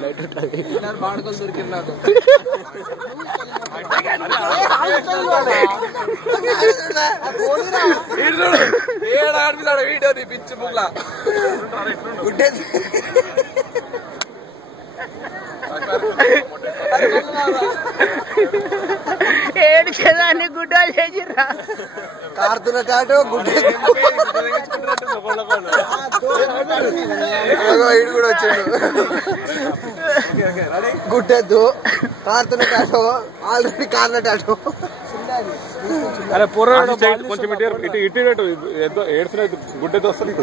light ఉంటుంది బాడుకలు దొరికింది నాకు వీడియో తీపిచ్చు ముగ్గులా ఏడు చేదాన్ని గుడ్డలు చేసిర్రా కార్తున్న టాటో ఇడు కూడా వచ్చాడు గుడ్డెద్దు కార్తున్న టాటో ఆల్రెడీ కార్న టాటో అరే పూర్వ కొంచెం ఇటు ఇటు ఇటు ఏడ్చిన గుడ్డెతో వస్తుంది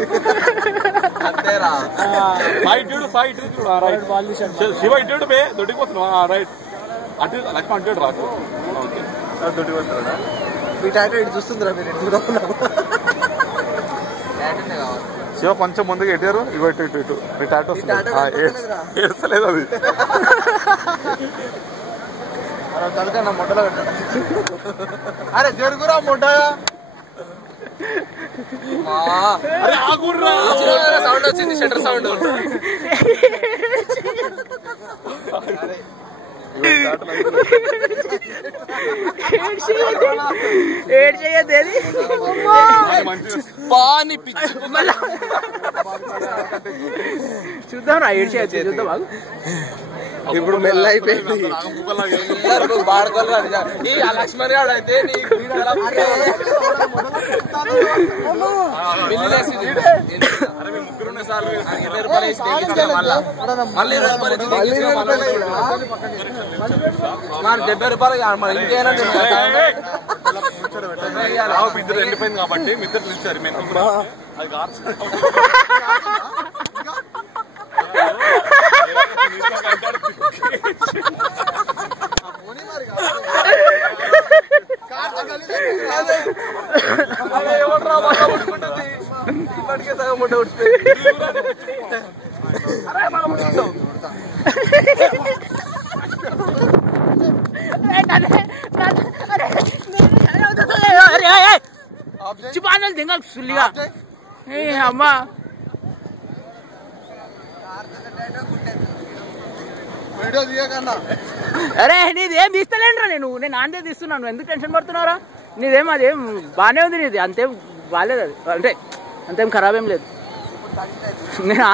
శివ ఇటు బే దొడ్డికి వస్తున్నావా రైట్ అటు లక్ష్మణ్ అంటాడు రాదు దొడ్డికి వస్తాడా మీ టాటో ఇటు చూస్తుందిరా మీరు శివ కొంచెం ముందుగా ఎట్టారు ఇగో ఇటు ఇటు ఇటు మీ టాటో ఏడ్చలేదు అది కనుక మొట్టలో అరే జరుగురా మొట్ట సౌండ్ వచ్చింది షట్టర్ సౌండ్ ఏడు చేయద్దు పాని చూద్దాం రా ఏడు చేయొచ్చు చూద్దాం బాగు ఇప్పుడు మెల్ల అయిపోయింది లక్ష్మణ్ గారు అయితే ₹70 ఇంకేనా ఇద్దరు ఎండిపోయింది కాబట్టి మిద్దరు పిలిచారు మేము అది ఇప్పటికే సగం ముట్ట ఉడిపోయింది చిపానలు దింగ సుల్లిగా అమ్మా అరే నీదేం తీస్తలేండ్రా నేను నాందే తీస్తున్నాను ఎందుకు టెన్షన్ పడుతున్నావురా నీదేం అదేం బాగానే ఉంది నీది అంతేం బాగాలేదు అది అంటే అంతేం ఖరాబ్ ఏం లేదు నేను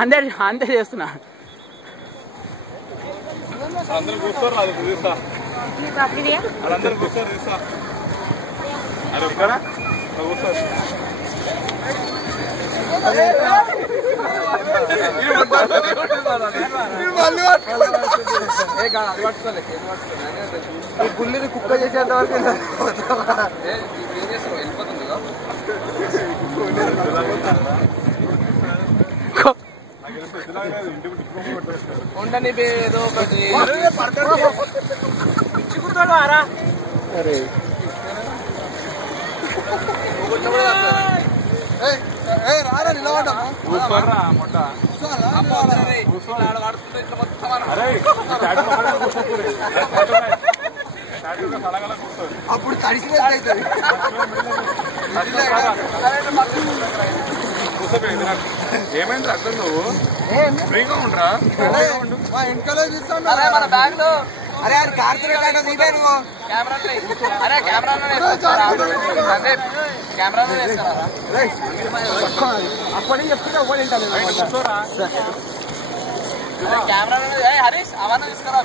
ఆందే చేస్తున్నా అందరూ కూర్చోరు అది చూస్తా అందరూ కూర్చోరు చూస్తా అది ఒక్కరా కూర్చోరు గుళ్ళని కుక్క చేసేంత వరకు ఉండని ఏదో ఒకటి పిచ్చుకుంటాడు అరే రారా నిలబడ్డా కూర్చోర్రా మొట్ట అప్పుడు తడిసిపోతుంది ఏమైంది అర్థం నువ్వు ఫ్రీగా ఉండరా మా ఇంట్లో చూస్తాను మన బ్యాగ్ లో అరే అది కార్తీక నీవే నువ్వు అరే అప్పటి చెప్తున్నా కెమెరా హరీష్ అవన్నీ తీసుకురా